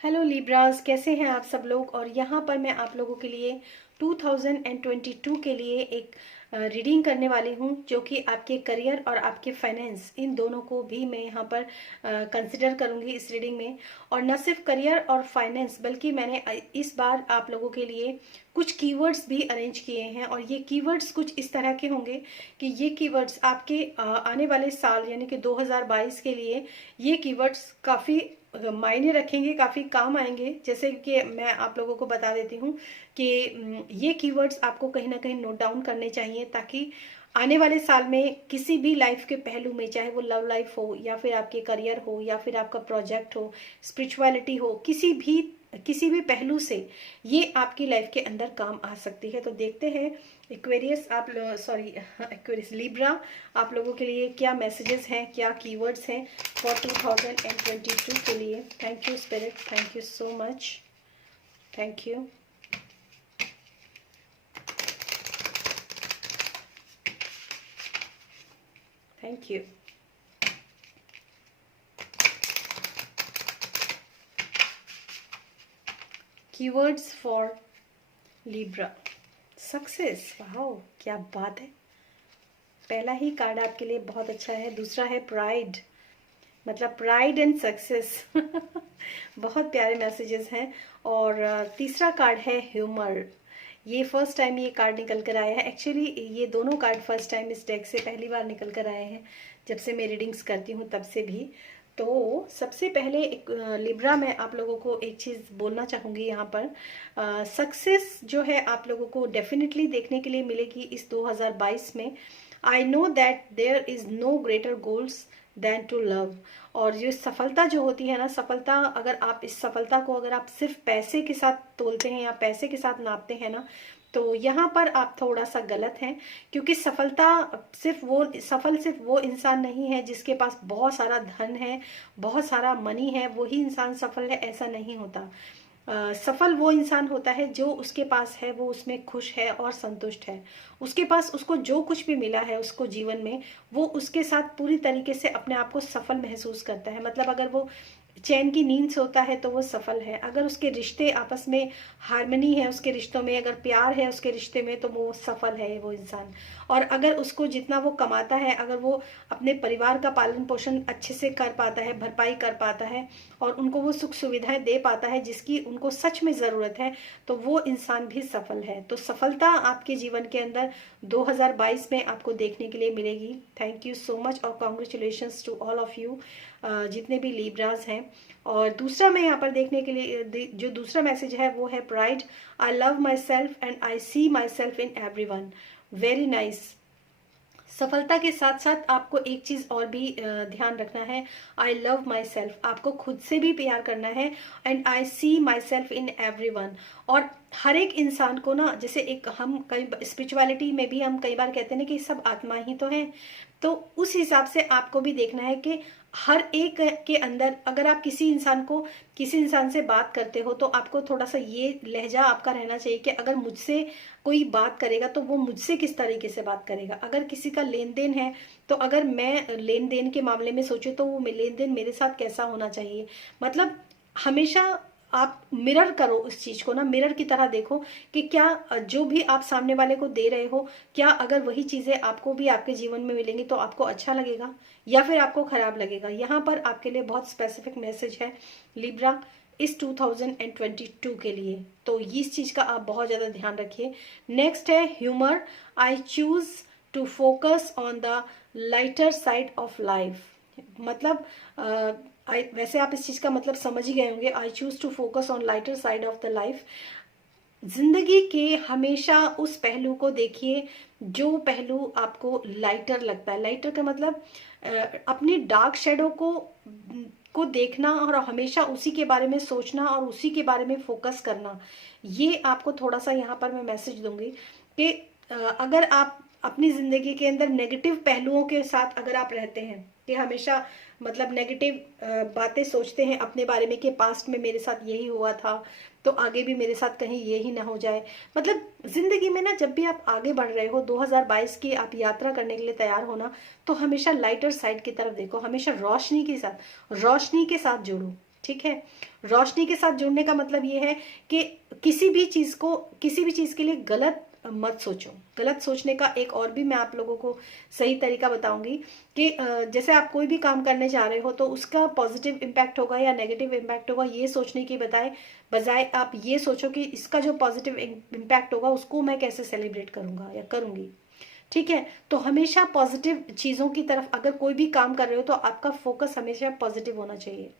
Hello Libras, कैसे हैं आप सब लोग। और यहाँ पर मैं आप लोगों के लिए 2022 के लिए एक रीडिंग करने वाली हूँ, जो कि आपके करियर और आपके फाइनेंस इन दोनों को भी मैं यहाँ पर कंसिडर करूँगी इस रीडिंग में। और न सिर्फ करियर और फाइनेंस, बल्कि मैंने इस बार आप लोगों के लिए कुछ कीवर्ड्स भी अरेंज किए हैं। और ये कीवर्ड्स कुछ इस तरह के होंगे कि ये कीवर्ड्स आपके आने वाले साल यानी कि 2022 के लिए ये कीवर्ड्स काफ़ी मायने रखेंगे, काफ़ी काम आएंगे। जैसे कि मैं आप लोगों को बता देती हूँ कि ये कीवर्ड्स आपको कहीं ना कहीं नोट डाउन करने चाहिए, ताकि आने वाले साल में किसी भी लाइफ के पहलू में, चाहे वो लव लाइफ हो या फिर आपके करियर हो या फिर आपका प्रोजेक्ट हो, स्पिरिचुअलिटी हो, किसी भी पहलू से ये आपकी लाइफ के अंदर काम आ सकती है। तो देखते हैं एक्वेरियस एक्वेरियस लिब्रा, आप लोगों के लिए क्या मैसेजेस हैं, क्या कीवर्ड्स हैं फॉर 2022 के लिए। Thank you spirit, thank you so much, thank you. Thank you. Keywords for Libra. Success, wow क्या बात है। पहला ही कार्ड आपके लिए बहुत अच्छा है। दूसरा है प्राइड, मतलब प्राइड एंड सक्सेस बहुत प्यारे मैसेजेस हैं। और तीसरा कार्ड है ह्यूमर। ये फर्स्ट टाइम ये कार्ड निकल कर आया है। एक्चुअली ये दोनों कार्ड फर्स्ट टाइम इस डेक से पहली बार निकल कर आए हैं, जब से मैं रीडिंग्स करती हूँ तब से भी। तो सबसे पहले एक लिब्रा में आप लोगों को एक चीज़ बोलना चाहूँगी यहाँ पर। सक्सेस जो है आप लोगों को डेफिनेटली देखने के लिए मिलेगी इस 2022 में। I know that there is no greater goals than to love. और ये सफलता जो होती है ना, सफलता, अगर आप इस सफलता को अगर आप सिर्फ पैसे के साथ तोलते हैं या पैसे के साथ नापते हैं ना, तो यहाँ पर आप थोड़ा सा गलत हैं। क्योंकि सफल सिर्फ वो इंसान नहीं है जिसके पास बहुत सारा धन है, बहुत सारा मनी है, वही इंसान सफल है, ऐसा नहीं होता। सफल वो इंसान होता है जो उसके पास है वो उसमें खुश है और संतुष्ट है। उसके पास उसको जो कुछ भी मिला है उसको जीवन में, वो उसके साथ पूरी तरीके से अपने आप को सफल महसूस करता है। मतलब अगर वो चैन की नींद सोता है तो वो सफल है। अगर उसके रिश्ते आपस में हार्मनी है, उसके रिश्तों में अगर प्यार है उसके रिश्ते में, तो वो सफल है वो इंसान। और अगर उसको जितना वो कमाता है, अगर वो अपने परिवार का पालन पोषण अच्छे से कर पाता है, भरपाई कर पाता है और उनको वो सुख सुविधाएं दे पाता है जिसकी उनको सच में ज़रूरत है, तो वो इंसान भी सफल है। तो सफलता आपके जीवन के अंदर 2022 में आपको देखने के लिए मिलेगी। थैंक यू सो मच और congratulations to all of you, जितने भी लिब्राज हैं। और दूसरा मैं यहाँ पर देखने के लिए जो दूसरा मैसेज है वो है pride. I love myself and I see myself in everyone. Very nice. सफलता के साथ साथ आपको एक चीज और भी ध्यान रखना है। आई लव माई सेल्फ, आपको खुद से भी प्यार करना है। And I see myself in everyone. और हर एक इंसान को ना, जैसे एक हम कई स्पिरिचुअलिटी में भी हम कई बार कहते हैं ना कि सब आत्मा ही तो है, तो उस हिसाब से आपको भी देखना है कि हर एक के अंदर, अगर आप किसी इंसान से बात करते हो तो आपको थोड़ा सा ये लहजा आपका रहना चाहिए कि अगर मुझसे कोई बात करेगा तो वो मुझसे किस तरीके से बात करेगा। अगर किसी का लेन देन है तो अगर मैं लेन देन के मामले में सोचूं तो वो लेन देन मेरे साथ कैसा होना चाहिए। मतलब हमेशा आप मिरर करो उस चीज को ना, मिरर की तरह देखो कि क्या जो भी आप सामने वाले को दे रहे हो, क्या अगर वही चीजें आपको भी आपके जीवन में मिलेंगी तो आपको अच्छा लगेगा या फिर आपको खराब लगेगा। यहाँ पर आपके लिए बहुत स्पेसिफिक मैसेज है लिब्रा इस 2022 के लिए, तो इस चीज का आप बहुत ज्यादा ध्यान रखिए। नेक्स्ट है humour. I choose to focus on the lighter side of life. मतलब वैसे आप इस चीज का मतलब समझ ही गए होंगे। I choose to focus on lighter side of the life. जिंदगी के हमेशा उस पहलू को देखिए जो पहलू आपको लाइटर लगता है। लाइटर का मतलब अपनी डार्क शेडो को देखना और हमेशा उसी के बारे में सोचना और उसी के बारे में फोकस करना। ये आपको थोड़ा सा यहाँ पर मैं मैसेज दूंगी कि अगर आप अपनी जिंदगी के अंदर नेगेटिव पहलुओं के साथ अगर आप रहते हैं कि हमेशा मतलब नेगेटिव बातें सोचते हैं अपने बारे में कि पास्ट में मेरे साथ यही हुआ था तो आगे भी मेरे साथ कहीं ये ही ना हो जाए। मतलब जिंदगी में ना, जब भी आप आगे बढ़ रहे हो 2022 की आप यात्रा करने के लिए तैयार हो ना, तो हमेशा लाइटर साइड की तरफ देखो, हमेशा रोशनी के साथ जुड़ो। ठीक है। रोशनी के साथ जुड़ने का मतलब ये है कि किसी भी चीज के लिए गलत मत सोचो। गलत सोचने का एक और भी मैं आप लोगों को सही तरीका बताऊंगी कि जैसे आप कोई भी काम करने जा रहे हो तो उसका पॉजिटिव इम्पैक्ट होगा या नेगेटिव इम्पैक्ट होगा, ये सोचने की बजाय आप ये सोचो कि इसका जो पॉजिटिव इम्पैक्ट होगा उसको मैं कैसे सेलिब्रेट करूंगा या करूंगी। ठीक है, तो हमेशा पॉजिटिव चीजों की तरफ अगर कोई भी काम कर रहे हो तो आपका फोकस हमेशा पॉजिटिव होना चाहिए।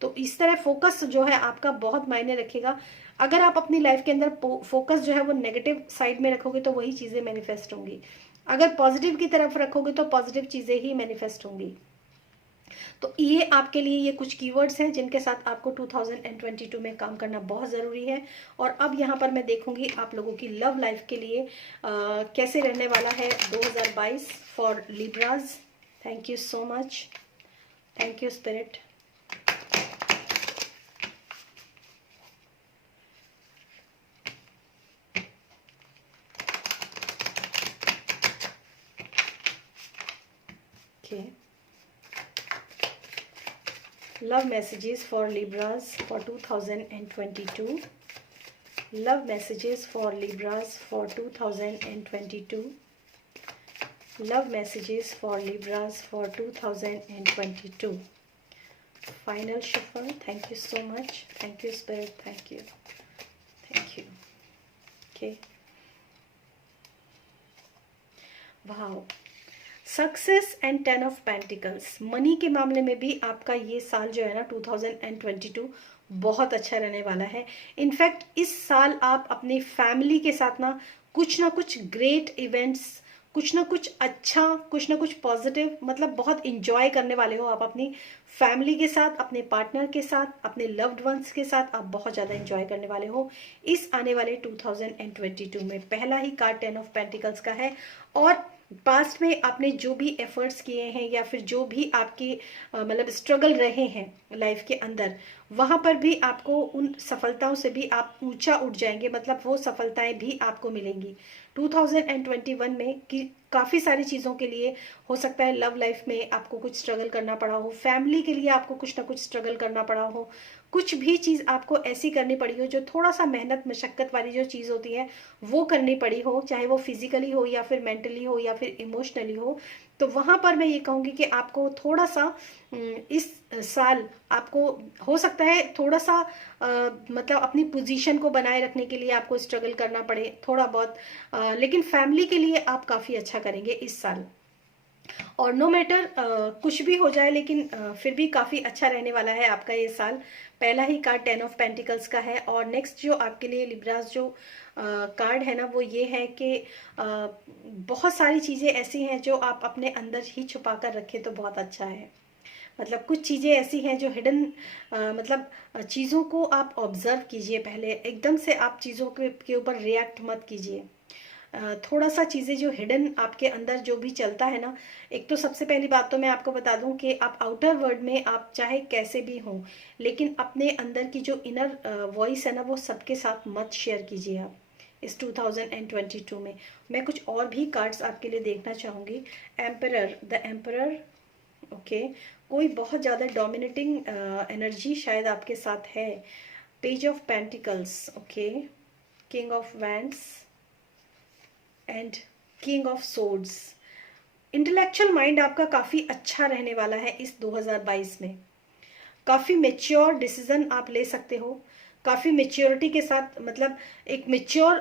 तो इस तरह फोकस जो है आपका बहुत मायने रखेगा। अगर आप अपनी लाइफ के अंदर फोकस जो है वो नेगेटिव साइड में रखोगे तो वही चीजें मैनिफेस्ट होंगी। अगर पॉजिटिव की तरफ रखोगे तो पॉजिटिव चीजें ही मैनिफेस्ट होंगी। तो ये आपके लिए ये कुछ कीवर्ड्स हैं जिनके साथ आपको 2022 में काम करना बहुत ज़रूरी है। और अब यहाँ पर मैं देखूंगी आप लोगों की लव लाइफ के लिए कैसे रहने वाला है 2022 for लिब्राज। Thank you so much, thank you spirit. Okay. Love messages for Libras for 2022. Love messages for Libras for 2022. Love messages for Libras for 2022. Final shuffle. Thank you so much. Thank you, Spirit. Thank you. Thank you. Okay. Wow. Success and 10 of pentacles. Money के मामले में भी आपका ये साल जो है ना 2022 बहुत अच्छा रहने वाला है। इनफैक्ट इस साल आप अपनी फैमिली के साथ ना कुछ ग्रेट इवेंट्स, कुछ ना कुछ अच्छा, कुछ ना कुछ पॉजिटिव, मतलब बहुत इंजॉय करने वाले हो आप अपनी फैमिली के साथ, अपने पार्टनर के साथ, अपने लव्ड वंस के साथ। आप बहुत ज़्यादा इंजॉय करने वाले हो इस आने वाले 2022 में। पहला ही कार्ड 10 ऑफ पेंटिकल्स का है। और पास्ट में आपने जो भी एफर्ट्स किए हैं या फिर जो भी आपके मतलब स्ट्रगल रहे हैं लाइफ के अंदर, वहां पर भी आपको उन सफलताओं से भी आप ऊंचा उठ जाएंगे। मतलब वो सफलताएं भी आपको मिलेंगी 2021 में। कि काफ़ी सारी चीज़ों के लिए हो सकता है लव लाइफ में आपको कुछ स्ट्रगल करना पड़ा हो, फैमिली के लिए आपको कुछ ना कुछ स्ट्रगल करना पड़ा हो, कुछ भी चीज़ आपको ऐसी करनी पड़ी हो जो थोड़ा सा मेहनत मशक्कत वाली जो चीज़ होती है वो करनी पड़ी हो, चाहे वो फिजिकली हो या फिर मेंटली हो या फिर इमोशनली हो। तो वहाँ पर मैं ये कहूँगी कि आपको थोड़ा सा इस साल आपको हो सकता है थोड़ा सा मतलब अपनी पोजीशन को बनाए रखने के लिए आपको स्ट्रगल करना पड़े थोड़ा बहुत, लेकिन फैमिली के लिए आप काफ़ी अच्छा करेंगे इस साल। और नो मैटर कुछ भी हो जाए, लेकिन फिर भी काफ़ी अच्छा रहने वाला है आपका ये साल। पहला ही कार्ड 10 ऑफ पेंटिकल्स का है। और नेक्स्ट जो आपके लिए लिब्रास जो कार्ड है ना वो ये है कि बहुत सारी चीज़ें ऐसी हैं जो आप अपने अंदर ही छुपा कर रखें तो बहुत अच्छा है। मतलब कुछ चीज़ें ऐसी हैं जो हिडन, मतलब चीज़ों को आप ऑब्जर्व कीजिए पहले, एकदम से आप चीज़ों के ऊपर रिएक्ट मत कीजिए। थोड़ा सा चीज़ें जो हिडन आपके अंदर जो भी चलता है ना, एक तो सबसे पहली बात तो मैं आपको बता दूं कि आप आउटर वर्ल्ड में आप चाहे कैसे भी हों, लेकिन अपने अंदर की जो इनर वॉइस है ना वो सबके साथ मत शेयर कीजिए आप इस 2022 में। मैं कुछ और भी कार्ड्स आपके लिए देखना चाहूँगी। Emperor, the emperor, okay. कोई बहुत ज़्यादा डोमिनेटिंग एनर्जी शायद आपके साथ है। Page of pentacles, okay. King of wands and king of swords. Intellectual mind आपका काफ़ी अच्छा रहने वाला है इस 2022 में। काफ़ी मेच्योर डिसीजन आप ले सकते हो, काफ़ी मेच्योरिटी के साथ, मतलब एक मेच्योर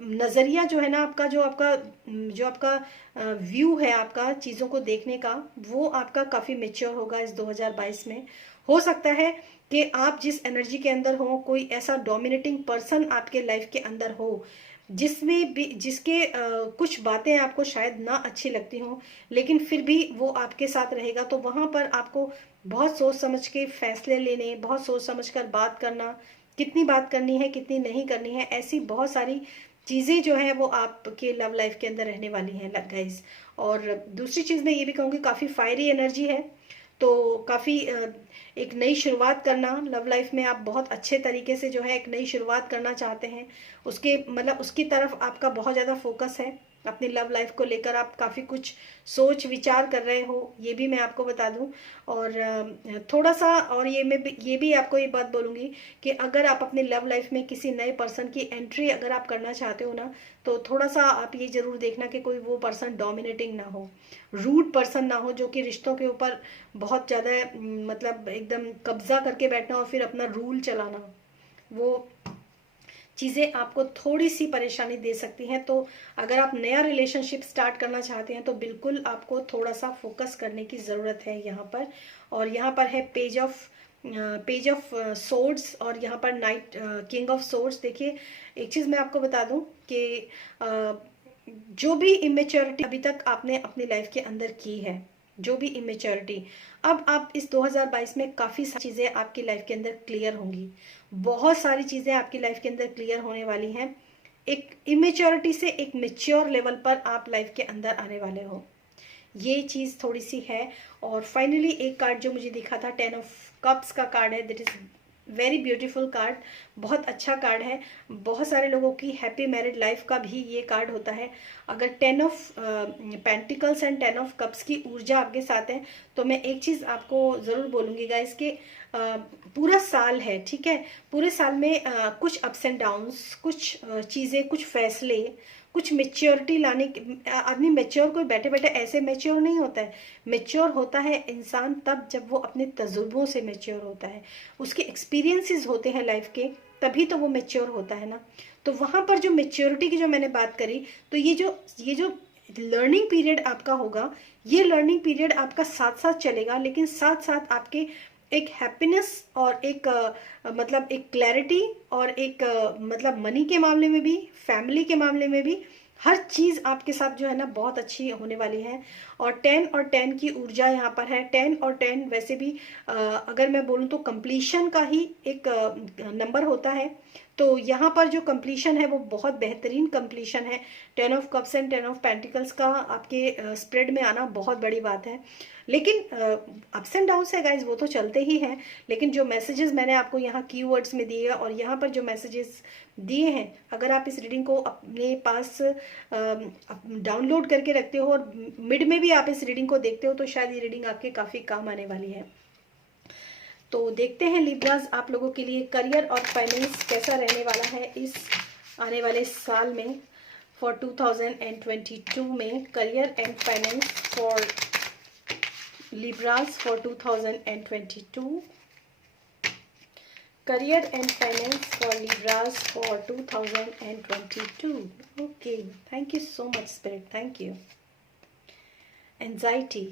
नज़रिया जो है ना आपका, जो आपका व्यू है आपका चीज़ों को देखने का, वो आपका काफ़ी मेच्योर होगा इस 2022 में। हो सकता है कि आप जिस एनर्जी के अंदर हो, कोई ऐसा डोमिनेटिंग पर्सन आपके लाइफ के अंदर हो जिसमें भी जिसके कुछ बातें आपको शायद ना अच्छी लगती हों, लेकिन फिर भी वो आपके साथ रहेगा। तो वहाँ पर आपको बहुत सोच समझ के फैसले लेने, बहुत सोच समझ कर बात करना, कितनी बात करनी है कितनी नहीं करनी है, ऐसी बहुत सारी चीज़ें जो है वो आपके लव लाइफ के अंदर रहने वाली हैं गाइस। और दूसरी चीज़ मैं ये भी कहूँगी काफ़ी फायरी एनर्जी है, तो काफ़ी एक नई शुरुआत करना लव लाइफ में, आप बहुत अच्छे तरीके से जो है एक नई शुरुआत करना चाहते हैं, उसके मतलब उसकी तरफ आपका बहुत ज़्यादा फोकस है। अपनी लव लाइफ को लेकर आप काफ़ी कुछ सोच विचार कर रहे हो, ये भी मैं आपको बता दूं। और थोड़ा सा और ये भी आपको ये बात बोलूँगी कि अगर आप अपनी लव लाइफ में किसी नए पर्सन की एंट्री अगर आप करना चाहते हो ना, तो थोड़ा सा आप ये जरूर देखना कि कोई वो पर्सन डोमिनेटिंग ना हो, रूड पर्सन ना हो, जो कि रिश्तों के ऊपर बहुत ज़्यादा मतलब एकदम कब्जा करके बैठना और फिर अपना रूल चलाना, वो चीज़ें आपको थोड़ी सी परेशानी दे सकती हैं। तो अगर आप नया रिलेशनशिप स्टार्ट करना चाहते हैं तो बिल्कुल आपको थोड़ा सा फोकस करने की ज़रूरत है यहाँ पर। और यहाँ पर है पेज ऑफ सोर्ड्स और यहाँ पर नाइट किंग ऑफ सोर्ड्स। देखिए एक चीज़ मैं आपको बता दूं कि जो भी इमेच्योरिटी अभी तक आपने अपनी लाइफ के अंदर की है, जो भी इमेच्योरिटी, अब आप इस 2022 में काफ़ी सारी चीज़ें आपकी लाइफ के अंदर क्लियर होंगी, बहुत सारी चीज़ें आपकी लाइफ के अंदर क्लियर होने वाली हैं। एक इमेच्योरिटी से एक मेच्योर लेवल पर आप लाइफ के अंदर आने वाले हो, ये चीज़ थोड़ी सी है। और फाइनली एक कार्ड जो मुझे दिखा था 10 ऑफ कप्स का कार्ड है, that is very beautiful card, बहुत अच्छा कार्ड है। बहुत सारे लोगों की हैप्पी मैरिड लाइफ का भी ये कार्ड होता है। अगर 10 of pentacles and 10 of cups की ऊर्जा आपके साथ है तो मैं एक चीज़ आपको ज़रूर बोलूँगी गाइस कि पूरा साल है, ठीक है, पूरे साल में कुछ अप्स एंड डाउन्स, कुछ चीज़ें, कुछ फैसले, कुछ मेच्योरिटी लाने। आदमी मेच्योर कोई बैठे बैठे ऐसे मेच्योर नहीं होता है। मेच्योर होता है इंसान तब जब वो अपने तजुर्बों से मेच्योर होता है, उसके एक्सपीरियंसेस होते हैं लाइफ के, तभी तो वो मेच्योर होता है ना। तो वहाँ पर जो मेच्योरिटी की जो मैंने बात करी, तो ये जो लर्निंग पीरियड आपका होगा, ये लर्निंग पीरियड आपका साथ साथ चलेगा, लेकिन साथ साथ आपके एक हैप्पीनेस और एक मतलब एक क्लैरिटी और एक मतलब मनी के मामले में भी, फैमिली के मामले में भी, हर चीज़ आपके साथ जो है ना बहुत अच्छी होने वाली है। और 10 और 10 की ऊर्जा यहाँ पर है। 10 और 10 वैसे भी अगर मैं बोलूँ तो कंप्लीशन का ही एक नंबर होता है। तो यहाँ पर जो कंप्लीशन है वो बहुत बेहतरीन कंप्लीशन है। 10 of cups and 10 of pentacles का आपके स्प्रेड में आना बहुत बड़ी बात है। लेकिन अप्स एंड डाउन्स है गाइज, वो तो चलते ही हैं। लेकिन जो मैसेजेस मैंने आपको यहाँ कीवर्ड्स में दिए और यहाँ पर जो मैसेजेस दिए हैं, अगर आप इस रीडिंग को अपने पास डाउनलोड करके रखते हो और मिड में भी आप इस रीडिंग को देखते हो तो शायद ये रीडिंग आपके काफ़ी काम आने वाली है। तो देखते हैं लिब्राज आप लोगों के लिए करियर और फाइनेंस कैसा रहने वाला है इस आने वाले साल में, फॉर 2022 में। Career and finance for Libras for 2022. Career and finance for Libras for 2022. Okay, thank you so much Spirit, thank you. Anxiety,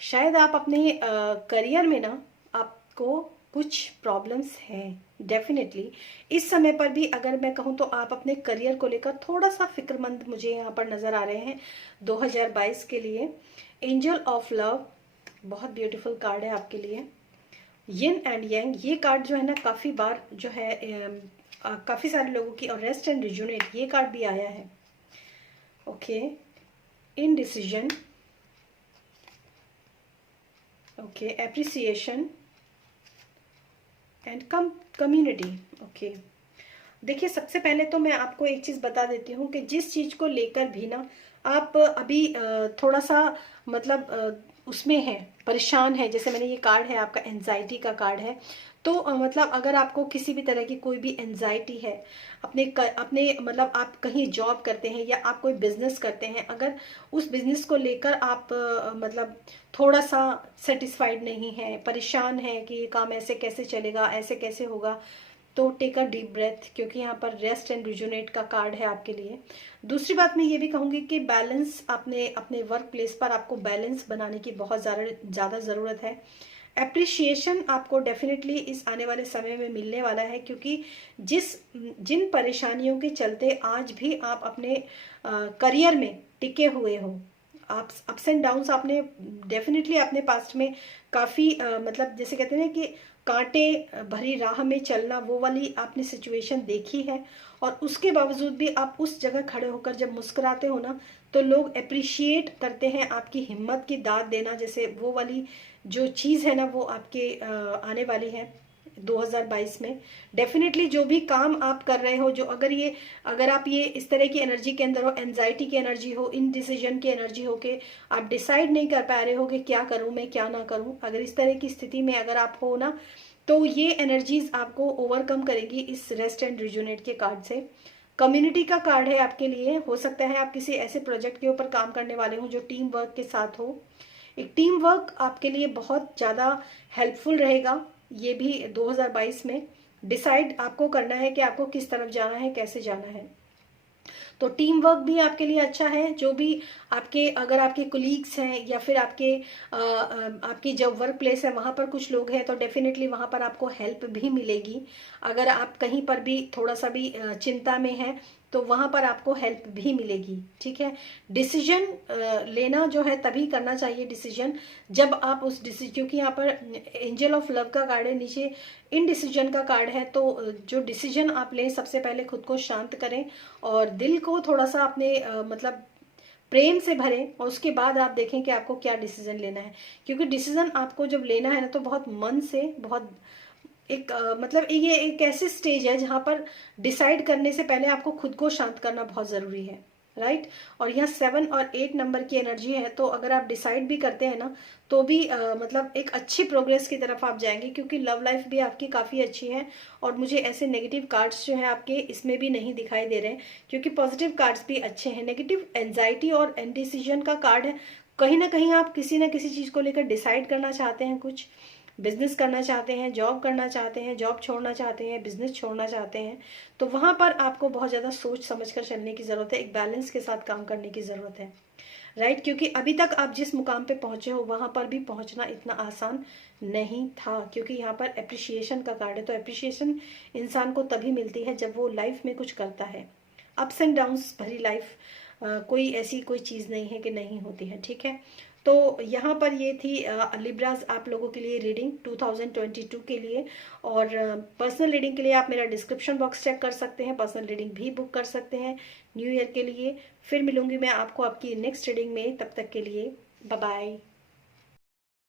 शायद आप अपने करियर में ना आपको कुछ प्रॉब्लम्स हैं डेफिनेटली इस समय पर भी। अगर मैं कहूँ तो आप अपने करियर को लेकर थोड़ा सा फिक्रमंद मुझे यहाँ पर नज़र आ रहे हैं 2022 के लिए। एंजल ऑफ लव बहुत ब्यूटीफुल कार्ड है आपके लिए। यिन एंड यंग, ये कार्ड जो है ना काफ़ी बार जो है काफ़ी सारे लोगों की, और रेस्ट एंड रिजुनेट ये कार्ड भी आया है। Okay, indecision, okay, appreciation and community. Okay, देखिए सबसे पहले तो मैं आपको एक चीज़ बता देती हूँ कि जिस चीज़ को लेकर भी ना आप अभी थोड़ा सा मतलब उसमें है, परेशान है, जैसे मैंने ये कार्ड है आपका एंजाइटी का कार्ड है, तो मतलब अगर आपको किसी भी तरह की कोई भी एंजाइटी है अपने मतलब आप कहीं जॉब करते हैं या आप कोई बिजनेस करते हैं, अगर उस बिजनेस को लेकर आप मतलब थोड़ा सा सेटिस्फाइड नहीं है, परेशान है कि ये काम ऐसे कैसे चलेगा, ऐसे कैसे होगा, तो टेक अ डीप ब्रेथ, क्योंकि यहाँ पर रेस्ट एंड रिजुनेट का कार्ड है आपके लिए। दूसरी बात मैं ये भी कहूँगी कि बैलेंस, अपने वर्क प्लेस पर आपको बैलेंस बनाने की बहुत ज़्यादा ज़रूरत है। एप्रिशिएशन आपको डेफिनेटली इस आने वाले समय में मिलने वाला है, क्योंकि जिन परेशानियों के चलते आज भी आप अपने करियर में टिके हुए हो, आप अप्स एंड डाउन्स आपने डेफिनेटली अपने पास्ट में काफ़ी मतलब जैसे कहते हैं कि कांटे भरी राह में चलना, वो वाली आपने सिचुएशन देखी है, और उसके बावजूद भी आप उस जगह खड़े होकर जब मुस्कुराते हो ना तो लोग अप्रिशिएट करते हैं आपकी हिम्मत की दाद देना, जैसे वो वाली जो चीज़ है ना वो आपके आने वाली है 2022 में। डेफिनेटली जो भी काम आप कर रहे हो, जो अगर आप ये इस तरह की एनर्जी के अंदर हो, एंजाइटी की एनर्जी हो, इनडिसीजन की एनर्जी हो कि आप डिसाइड नहीं कर पा रहे हो कि क्या करूं मैं क्या ना करूं, अगर इस तरह की स्थिति में अगर आप हो ना, तो ये एनर्जीज आपको ओवरकम करेगी इस रेस्ट एंड रिजुनेट के कार्ड से। कम्युनिटी का कार्ड है आपके लिए। हो सकता है आप किसी ऐसे प्रोजेक्ट के ऊपर काम करने वाले हो जो टीम वर्क के साथ हो। एक टीम वर्क आपके लिए बहुत ज़्यादा हेल्पफुल रहेगा ये भी 2022 में। डिसाइड आपको करना है कि आपको किस तरफ जाना है, कैसे जाना है। तो टीम वर्क भी आपके लिए अच्छा है। जो भी आपके, अगर आपके कोलीग्स हैं या फिर आपकी जो वर्क प्लेस है वहाँ पर कुछ लोग हैं, तो डेफिनेटली वहाँ पर आपको हेल्प भी मिलेगी। अगर आप कहीं पर भी थोड़ा सा भी चिंता में हैं तो वहाँ पर आपको हेल्प भी मिलेगी। ठीक है, डिसीजन लेना जो है तभी करना चाहिए डिसीजन जब आप उस डिसीजन, क्योंकि यहाँ पर एंजल ऑफ लव का कार्ड है, नीचे इनडिसीजन का कार्ड है। तो जो डिसीजन आप लें, सबसे पहले खुद को शांत करें और दिल को थोड़ा सा अपने मतलब प्रेम से भरें, और उसके बाद आप देखें कि आपको क्या डिसीजन लेना है। क्योंकि डिसीजन आपको जब लेना है ना, तो बहुत मन से, बहुत मतलब ये एक ऐसी स्टेज है जहां पर डिसाइड करने से पहले आपको खुद को शांत करना बहुत जरूरी है, राइट। और यहाँ 7 और 8 नंबर की एनर्जी है, तो अगर आप डिसाइड भी करते हैं ना, तो भी मतलब एक अच्छी प्रोग्रेस की तरफ आप जाएंगे, क्योंकि लव लाइफ भी आपकी काफ़ी अच्छी है। और मुझे ऐसे नेगेटिव कार्ड्स जो है आपके इसमें भी नहीं दिखाई दे रहे हैं, क्योंकि पॉजिटिव कार्ड्स भी अच्छे हैं। नेगेटिव एंजाइटी और इनडिसीजन का कार्ड है। कहीं ना कहीं आप किसी ना किसी चीज़ को लेकर डिसाइड करना चाहते हैं, कुछ बिजनेस करना चाहते हैं, जॉब करना चाहते हैं, जॉब छोड़ना चाहते हैं, बिजनेस छोड़ना चाहते हैं, तो वहां पर आपको बहुत ज़्यादा सोच समझकर चलने की ज़रूरत है, एक बैलेंस के साथ काम करने की ज़रूरत है, राइट। क्योंकि अभी तक आप जिस मुकाम पे पहुंचे हो वहां पर भी पहुंचना इतना आसान नहीं था, क्योंकि यहाँ पर एप्रिसिएशन का कार्ड है। तो एप्रिसिएशन इंसान को तभी मिलती है जब वो लाइफ में कुछ करता है। अप्स एंड डाउन्स भरी लाइफ, कोई ऐसी कोई चीज़ नहीं है कि नहीं होती है, ठीक है। तो यहाँ पर ये थी लिब्राज आप लोगों के लिए रीडिंग 2022 के लिए। और पर्सनल रीडिंग के लिए आप मेरा डिस्क्रिप्शन बॉक्स चेक कर सकते हैं, पर्सनल रीडिंग भी बुक कर सकते हैं न्यू ईयर के लिए। फिर मिलूंगी मैं आपको आपकी नेक्स्ट रीडिंग में, तब तक के लिए बाय बाय।